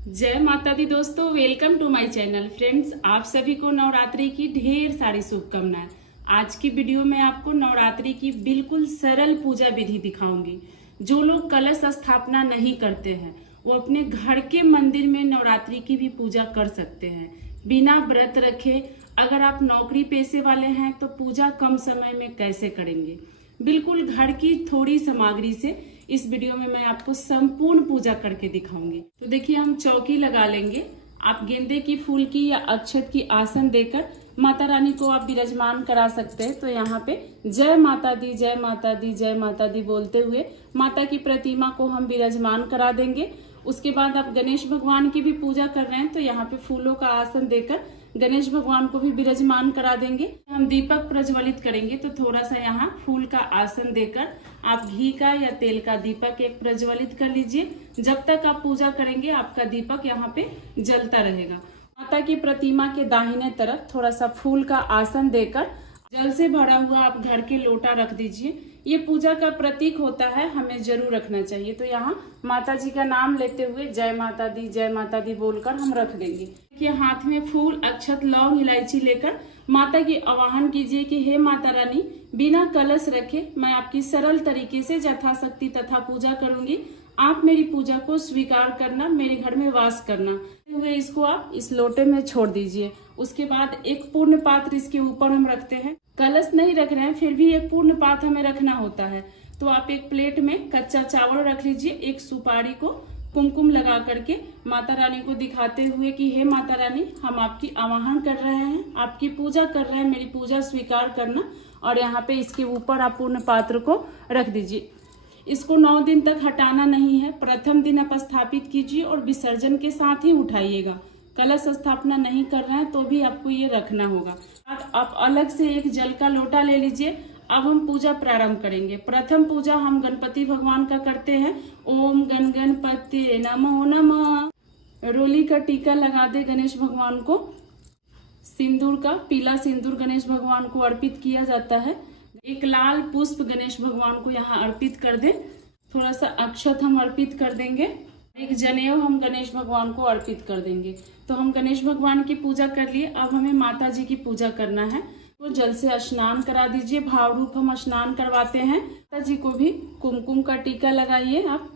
जय माता दी दोस्तों, welcome to my channel. Friends, आप सभी को नवरात्रि की ढेर सारी शुभकामनाएं। आज की वीडियो में आपको नवरात्रि की बिल्कुल सरल पूजा विधि दिखाऊंगी। जो लोग कलश स्थापना नहीं करते हैं वो अपने घर के मंदिर में नवरात्रि की भी पूजा कर सकते हैं बिना व्रत रखे। अगर आप नौकरी पेशे वाले हैं तो पूजा कम समय में कैसे करेंगे, बिल्कुल घर की थोड़ी सामग्री से इस वीडियो में मैं आपको संपूर्ण पूजा करके दिखाऊंगी। तो देखिए, हम चौकी लगा लेंगे। आप गेंदे की फूल की या अक्षत की आसन देकर माता रानी को आप विराजमान करा सकते हैं। तो यहाँ पे जय माता दी, जय माता दी, जय माता दी बोलते हुए माता की प्रतिमा को हम विराजमान करा देंगे। उसके बाद आप गणेश भगवान की भी पूजा कर रहे हैं तो यहाँ पे फूलों का आसन देकर गणेश भगवान को भी विराजमान करा देंगे। हम दीपक प्रज्वलित करेंगे तो थोड़ा सा यहाँ फूल का आसन देकर आप घी का या तेल का दीपक एक प्रज्वलित कर लीजिए। जब तक आप पूजा करेंगे आपका दीपक यहाँ पे जलता रहेगा। माता की प्रतिमा के दाहिने तरफ थोड़ा सा फूल का आसन देकर जल से भरा हुआ आप घर के लोटा रख दीजिए। ये पूजा का प्रतीक होता है, हमें जरूर रखना चाहिए। तो यहाँ माता जी का नाम लेते हुए जय माता दी बोलकर हम रख देंगे। कि हाथ में फूल, अक्षत, लौंग, इलायची लेकर माता की आवाहन कीजिए कि हे माता रानी, बिना कलश रखे मैं आपकी सरल तरीके से यथाशक्ति तथा पूजा करूंगी। आप मेरी पूजा को स्वीकार करना, मेरे घर में वास करना। हुए इसको आप इस लोटे में छोड़ दीजिए। उसके बाद एक पूर्ण पात्र इसके ऊपर हम रखते हैं। कलश नहीं रख रहे हैं फिर भी एक पूर्ण पात्र हमें रखना होता है। तो आप एक प्लेट में कच्चा चावल रख लीजिए। एक सुपारी को कुमकुम लगा करके माता रानी को दिखाते हुए कि हे माता रानी, हम आपकी आवाहन कर रहे हैं, आपकी पूजा कर रहे हैं, मेरी पूजा स्वीकार करना। और यहाँ पे इसके ऊपर आप पूर्ण पात्र को रख दीजिए। इसको 9 दिन तक हटाना नहीं है। प्रथम दिन आप स्थापित कीजिए और विसर्जन के साथ ही उठाइएगा। कलश स्थापना नहीं कर रहे हैं तो भी आपको ये रखना होगा। आप अलग से एक जल का लोटा ले लीजिए। अब हम पूजा प्रारंभ करेंगे। प्रथम पूजा हम गणपति भगवान का करते हैं। ओम गण गणपति नमो नमः। रोली का टीका लगा दे गणेश भगवान को। सिंदूर का पीला सिंदूर गणेश भगवान को अर्पित किया जाता है। एक लाल पुष्प गणेश भगवान को यहाँ अर्पित कर दे। थोड़ा सा अक्षत हम अर्पित कर देंगे। एक जनेऊ हम गणेश भगवान को अर्पित कर देंगे। तो हम गणेश भगवान की पूजा कर लिए। अब हमें माता जी की पूजा करना है। तो जल से स्नान करा दीजिए। भाव रूप हम स्नान करवाते हैं। माता जी को भी कुमकुम का टीका लगाइए। आप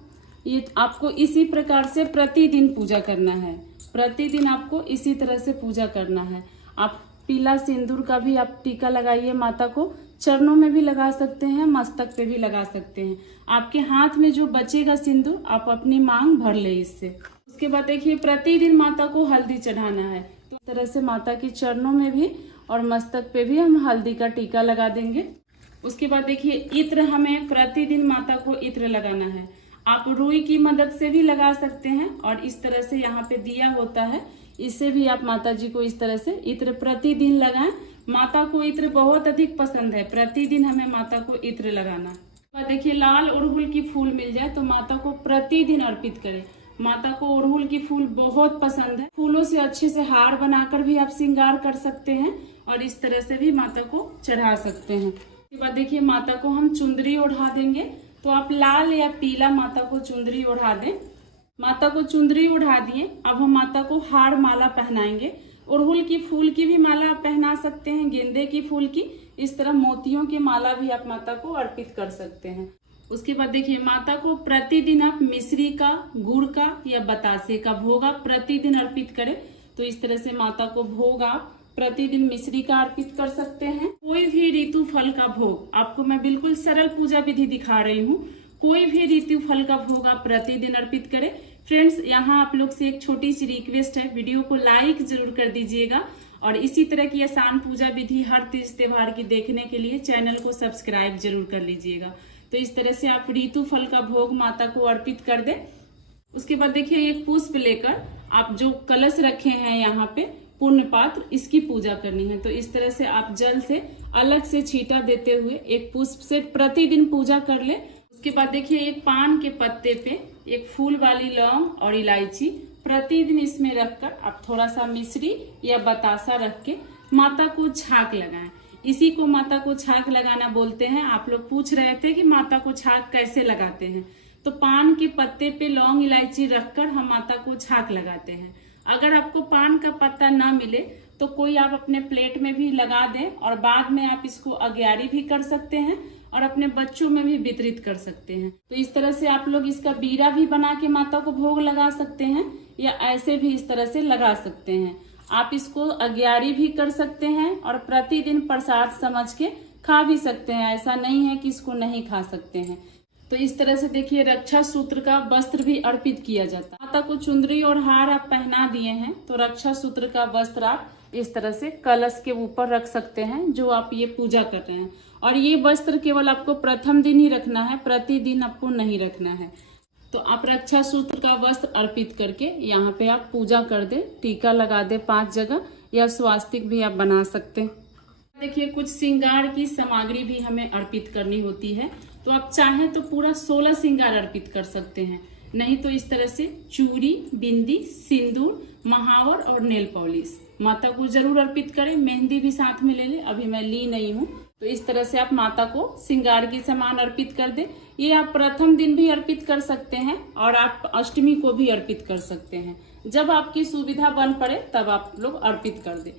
ये आपको इसी प्रकार से प्रतिदिन पूजा करना है। प्रतिदिन आपको इसी तरह से पूजा करना है। आप पीला सिंदूर का भी आप टीका लगाइए। माता को चरणों में भी लगा सकते हैं, मस्तक पे भी लगा सकते हैं। आपके हाथ में जो बचेगा सिंदूर आप अपनी मांग भर ले इससे। उसके बाद देखिए, प्रतिदिन माता को हल्दी चढ़ाना है। तो इस तरह से माता के चरणों में भी और मस्तक पे भी हम हल्दी का टीका लगा देंगे। उसके बाद देखिए, इत्र हमें प्रतिदिन माता को इत्र लगाना है। आप रुई की मदद से भी लगा सकते हैं और इस तरह से यहाँ पे दिया होता है, इससे भी आप माता जी को इस तरह से इत्र प्रतिदिन लगाएं। माता को इत्र बहुत अधिक पसंद है। प्रतिदिन हमें माता को इत्र लगाना है। देखिए, लाल अड़हुल की फूल मिल जाए तो माता को प्रतिदिन अर्पित करें। माता को अड़हुल की फूल बहुत पसंद है। फूलों से अच्छे से हार बनाकर भी आप श्रृंगार कर सकते हैं और इस तरह से भी माता को चढ़ा सकते हैं। उसके बाद देखिए, माता को हम चुंदरी ओढ़ा देंगे। तो आप लाल या पीला माता को चुंदरी ओढ़ा दें। माता को चुंदरी ओढ़ा दिए। अब हम माता को हार माला पहनाएंगे। अड़हुल की फूल की भी माला आप पहना सकते हैं, गेंदे की फूल की। इस तरह मोतियों की माला भी आप माता को अर्पित कर सकते हैं। उसके बाद देखिए, माता को प्रतिदिन आप मिश्री का, गुड़ का या बतासे का भोग आप प्रतिदिन अर्पित करें। तो इस तरह से माता को भोग आप प्रतिदिन मिश्री का अर्पित कर सकते हैं। कोई भी ऋतु फल का भोग, आपको मैं बिल्कुल सरल पूजा विधि दिखा रही हूँ। कोई भी ऋतु फल का भोग आप प्रतिदिन अर्पित करें। फ्रेंड्स, यहाँ आप लोग से एक छोटी सी रिक्वेस्ट है, वीडियो को लाइक जरूर कर दीजिएगा और इसी तरह की आसान पूजा विधि हर तीज त्योहार की देखने के लिए चैनल को सब्सक्राइब जरूर कर लीजिएगा। तो इस तरह से आप ऋतु फल का भोग माता को अर्पित कर दे। उसके बाद देखिए, एक पुष्प लेकर आप जो कलश रखे हैं यहाँ पे पूर्ण पात्र, इसकी पूजा करनी है। तो इस तरह से आप जल से अलग से छींटा देते हुए एक पुष्प से प्रतिदिन पूजा कर ले। उसके बाद देखिए, एक पान के पत्ते पे एक फूल वाली लौंग और इलायची प्रतिदिन इसमें रखकर आप थोड़ा सा मिश्री या बतासा रख के माता को छाक लगाएं। इसी को माता को छाक लगाना बोलते हैं। आप लोग पूछ रहे थे कि माता को छाक कैसे लगाते हैं। तो पान के पत्ते पे लौंग इलायची रखकर हम माता को झांक लगाते हैं। अगर आपको पान का पत्ता ना मिले तो कोई आप अपने प्लेट में भी लगा दें और बाद में आप इसको अग्यारी भी कर सकते हैं और अपने बच्चों में भी वितरित कर सकते हैं। तो इस तरह से आप लोग इसका बीरा भी बना के माता को भोग लगा सकते हैं या ऐसे भी इस तरह से लगा सकते हैं। आप इसको अग्यारी भी कर सकते हैं और प्रतिदिन प्रसाद समझ के खा भी सकते हैं। ऐसा नहीं है कि इसको नहीं खा सकते हैं। तो इस तरह से देखिए रक्षा सूत्र का वस्त्र भी अर्पित किया जाता है। माता को चुंदरी और हार आप पहना दिए हैं तो रक्षा सूत्र का वस्त्र आप इस तरह से कलश के ऊपर रख सकते हैं जो आप ये पूजा कर रहे हैं। और ये वस्त्र केवल आपको प्रथम दिन ही रखना है, प्रतिदिन आपको नहीं रखना है। तो आप रक्षा सूत्र का वस्त्र अर्पित करके यहाँ पे आप पूजा कर दे, टीका लगा दे 5 जगह या स्वास्तिक भी आप बना सकते हैं। देखिए कुछ श्रृंगार की सामग्री भी हमें अर्पित करनी होती है। तो आप चाहें तो पूरा 16 श्रृंगार अर्पित कर सकते हैं, नहीं तो इस तरह से चूड़ी, बिंदी, सिंदूर, महावर और नेल पॉलिश माता को जरूर अर्पित करें। मेहंदी भी साथ में ले ले, अभी मैं ली नहीं हूँ। तो इस तरह से आप माता को श्रृंगार की सामान अर्पित कर दे। ये आप प्रथम दिन भी अर्पित कर सकते हैं और आप अष्टमी को भी अर्पित कर सकते हैं। जब आपकी सुविधा बन पड़े तब आप लोग अर्पित कर दे।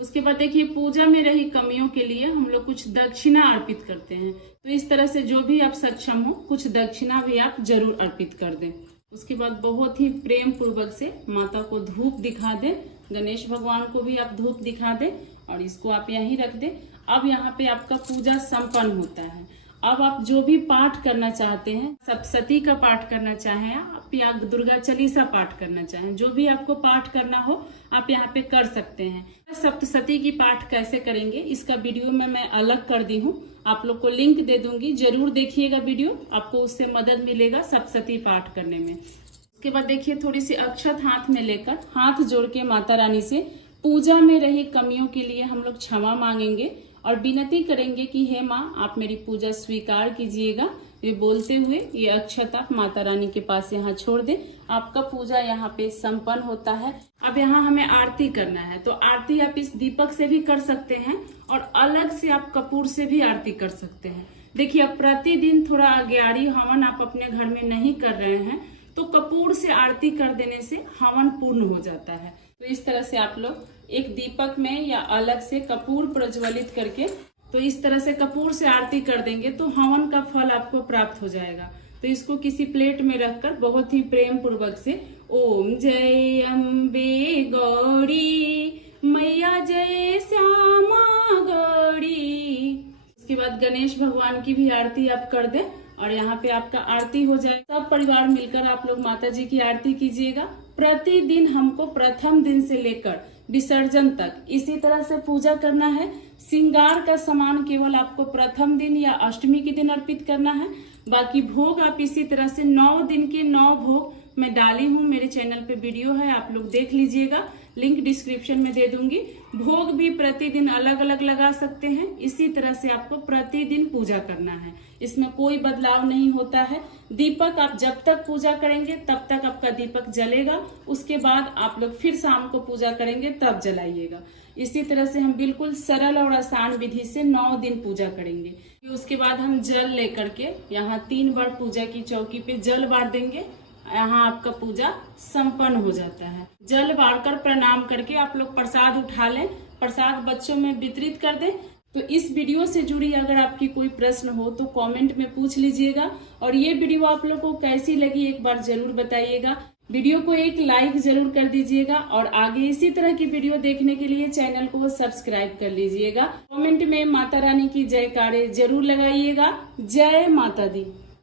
उसके बाद देखिए पूजा में रही कमियों के लिए हम लोग कुछ दक्षिणा अर्पित करते हैं। तो इस तरह से जो भी आप सक्षम हो कुछ दक्षिणा भी आप जरूर अर्पित कर दें। उसके बाद बहुत ही प्रेम पूर्वक से माता को धूप दिखा दें। गणेश भगवान को भी आप धूप दिखा दें और इसको आप यहीं रख दें। अब यहाँ पे आपका पूजा संपन्न होता है। अब आप जो भी पाठ करना चाहते हैं, सप्तशती का पाठ करना चाहें आप या दुर्गा चालीसा पाठ करना चाहें, जो भी आपको पाठ करना हो आप यहाँ पे कर सकते हैं। सप्तशती की पाठ कैसे करेंगे इसका वीडियो में मैं अलग कर दी हूँ, आप लोग को लिंक दे दूंगी, जरूर देखिएगा वीडियो, आपको उससे मदद मिलेगा सप्तशती पाठ करने में। उसके बाद देखिए थोड़ी सी अक्षत हाथ में लेकर हाथ जोड़ के माता रानी से पूजा में रही कमियों के लिए हम लोग क्षमा मांगेंगे और विनती करेंगे कि हे माँ आप मेरी पूजा स्वीकार कीजिएगा। ये बोलते हुए ये अक्षत आप माता रानी के पास यहाँ छोड़ दें। आपका पूजा यहाँ पे संपन्न होता है। अब यहाँ हमें आरती करना है, तो आरती आप इस दीपक से भी कर सकते हैं और अलग से आप कपूर से भी आरती कर सकते हैं। देखिए अब प्रतिदिन थोड़ा अग्यारी हवन आप अपने घर में नहीं कर रहे हैं तो कपूर से आरती कर देने से हवन पूर्ण हो जाता है। तो इस तरह से आप लोग एक दीपक में या अलग से कपूर प्रज्वलित करके तो इस तरह से कपूर से आरती कर देंगे तो हवन का फल आपको प्राप्त हो जाएगा। तो इसको किसी प्लेट में रखकर बहुत ही प्रेम पूर्वक से ओम जय अम्बे गौरी मैया जय श्यामा गौरी। उसके बाद गणेश भगवान की भी आरती आप कर दें और यहाँ पे आपका आरती हो जाए। सब परिवार मिलकर आप लोग माता जी की आरती कीजिएगा। प्रतिदिन हमको प्रथम दिन से लेकर विसर्जन तक इसी तरह से पूजा करना है। श्रृंगार का सामान केवल आपको प्रथम दिन या अष्टमी के दिन अर्पित करना है। बाकी भोग आप इसी तरह से 9 दिन के 9 भोग मैं डाली हूँ, मेरे चैनल पे वीडियो है, आप लोग देख लीजिएगा, लिंक डिस्क्रिप्शन में दे दूंगी। भोग भी प्रतिदिन अलग अलग लगा सकते हैं। इसी तरह से आपको प्रतिदिन पूजा करना है, इसमें कोई बदलाव नहीं होता है। दीपक आप जब तक पूजा करेंगे तब तक आपका दीपक जलेगा, उसके बाद आप लोग फिर शाम को पूजा करेंगे तब जलाइएगा। इसी तरह से हम बिल्कुल सरल और आसान विधि से 9 दिन पूजा करेंगे। उसके बाद हम जल लेकर के यहाँ 3 बार पूजा की चौकी पे जल बार देंगे। यहाँ आपका पूजा संपन्न हो जाता है। जल बारकर प्रणाम करके आप लोग प्रसाद उठा लें, प्रसाद बच्चों में वितरित कर दें। तो इस वीडियो से जुड़ी अगर आपकी कोई प्रश्न हो तो कमेंट में पूछ लीजिएगा और ये वीडियो आप लोग को कैसी लगी एक बार जरूर बताइएगा। वीडियो को एक लाइक जरूर कर दीजिएगा और आगे इसी तरह की वीडियो देखने के लिए चैनल को सब्सक्राइब कर लीजिएगा। कमेंट में माता रानी की जयकारे जरूर लगाइएगा। जय माता दी।